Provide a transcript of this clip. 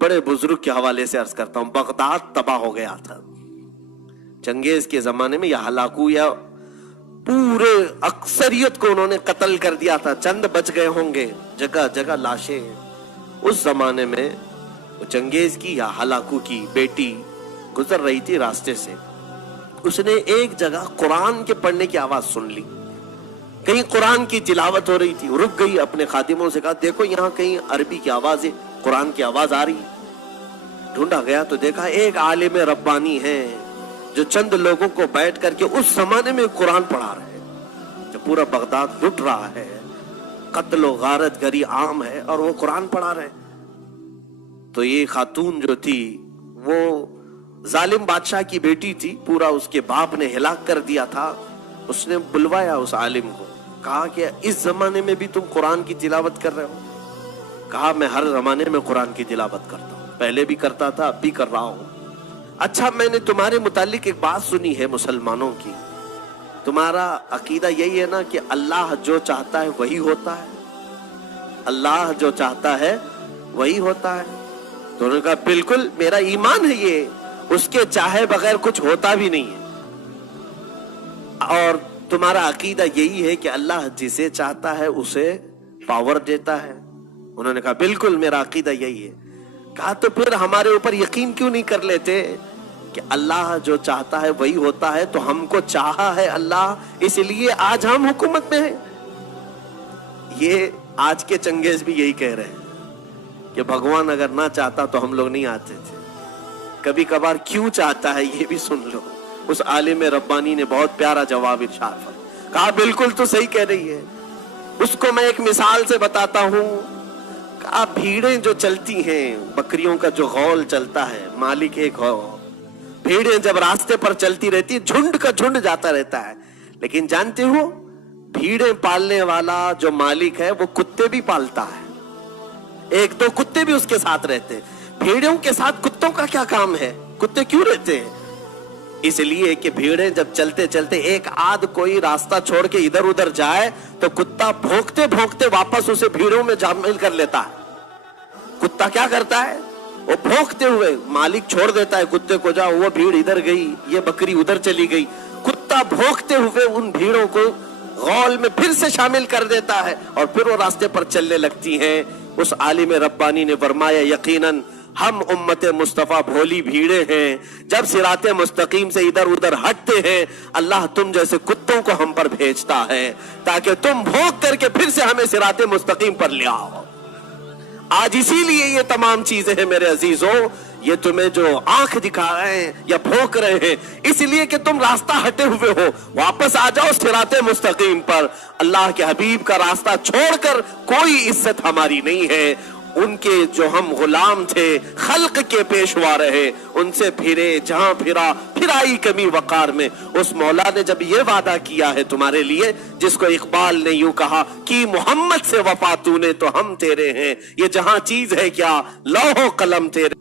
بڑے بزرگ کے حوالے سے عرض کرتا ہوں، بغداد تباہ ہو گیا تھا چنگیز کے زمانے میں. یہ ہلاکو یا پورے اکثریت کو انہوں نے قتل کر دیا تھا، چند بچ گئے ہوں گے، جگہ جگہ لاشیں. اس زمانے میں چنگیز کی یا ہلاکو کی بیٹی گزر رہی تھی راستے سے. اس نے ایک جگہ قرآن کے پڑھنے کی آواز سن لی، کہیں قرآن کی تلاوت ہو رہی تھی. رک گئی، اپنے خادموں سے کہا دیکھو یہاں کہیں عربی کی آواز ہے، قرآن کی آواز آ رہی ہے. ڈھونڈا گیا تو دیکھا ایک عالم ربانی ہے جو چند لوگوں کو بیٹھ کر کے اس زمانے میں قرآن پڑھا رہے ہیں. جب پورا بغداد لٹ رہا ہے، قتل و غارت گری عام ہے، اور وہ قرآن پڑھا رہے. تو یہ خاتون جو تھی وہ ظالم بادشاہ کی بیٹی تھی، پورا اس کے باپ نے ہلاک کر دیا تھا. اس نے بلوایا اس عالم کو، کہا کہ اس زمانے میں بھی تم قرآن کی تلاوت کر رہے ہو؟ کہا میں ہر زمانے میں قرآن کی تلاوت کرتا ہوں، پہلے بھی کرتا تھا، اب بھی کر رہا ہوں. اچھا میں نے تمہارے متعلق ایک بات سنی ہے مسلمانوں کی، تمہارا عقیدہ یہی ہے نا کہ اللہ جو چاہتا ہے وہی ہوتا ہے؟ اللہ جو چاہتا ہے وہی ہوتا ہے. تو انہوں نے کہا بالکل میرا ایمان ہے یہ، اس کے چاہے بغیر کچھ ہوتا بھی نہیں ہے. اور تمہارا عقیدہ یہی ہے کہ اللہ جسے چاہتا ہے اسے پاور دیتا ہے؟ انہوں نے کہا بالکل میرا عقیدہ یہی ہے. کہا تو پھر ہمارے اوپر یقین کیوں نہیں کر لیتے کہ اللہ جو چاہتا ہے وہی ہوتا ہے؟ تو ہم کو چاہا ہے اللہ، اس لیے آج ہم حکومت میں ہیں. یہ آج کے چنگیز بھی یہی کہہ رہے ہیں کہ بھگوان اگر نہ چاہتا تو ہم لوگ نہیں آتے تھے. کبھی کبھار کیوں چاہتا ہے یہ بھی سن لو. اس عالم ربانی نے بہت پیارا جواب ارشاد فرمایا، کہا بالکل تو صحیح کہہ رہی ہے. اس کو میں ایک مثال سے بتاتا ہوں. کہا بھیڑیں جو چلتی ہیں، بکریوں کا جو غول چلتا ہے، مالک ایک ہو، بھیڑیں جب راستے پر چلتی رہتی جھنڈ کا جھنڈ جاتا رہتا ہے، لیکن جانتے ہو بھیڑیں پالنے والا جو مالک ہے وہ کتے بھی پالتا ہے. ایک دو کتے بھی اس کے ساتھ رہتے ہیں. بھیڑوں کے ساتھ کتوں کا کیا کام ہے؟ کتے کیوں رہتے ہیں؟ اس لیے کہ بھیڑیں جب چلتے چلتے ایک آدھ کوئی راستہ چھوڑ کے ادھر ادھر جائے تو کتا بھونکتے بھونکتے واپس اسے بھیڑوں میں شامل کر لیتا ہے. کتا کیا کرتا ہے؟ وہ بھونکتے ہوئے مالک چھوڑ دیتا ہے کتے کو، جاؤ وہ بھیڑ ادھر گئی، یہ بکری ادھر چلی گئی. کتا بھونکتے ہوئے ان بھیڑوں کو غول میں پھر سے شامل کر دیتا ہے اور پھر وہ راستے پر چلنے لگتی ہیں. اس عالم ربانی نے فرمایا یقیناً ہم امت مصطفیٰ بھولی بھیڑیں ہیں، جب صراط مستقیم سے ادھر ادھر ہٹتے ہیں اللہ تم جیسے کتوں کو ہم پر بھیجتا ہے تاکہ تم بھونک کر کے پھر سے ہمیں صراط مستقیم پر لے آؤ. آج اسی لیے یہ تمام چیزیں ہیں میرے عزیزوں. یہ تمہیں جو آنکھ دکھا رہے ہیں یا بھونک رہے ہیں اس لیے کہ تم راستہ ہٹے ہوئے ہو. واپس آ جاؤ صراط مستقیم پر. اللہ کے حبیب کا راستہ چھوڑ کر کوئی عزت ہماری نہیں ہے. ان کے جو ہم غلام تھے، خلق کے پیشوا رہے، ان سے پھرے جہاں پھرا پھر آئی کمی وقار میں. اس مولا نے جب یہ وعدہ کیا ہے تمہارے لیے، جس کو اقبال نے یوں کہا کہ محمد سے وفا تو نے تو ہم تیرے ہیں، یہ جہاں چیز ہے کیا لوح و قلم تیرے.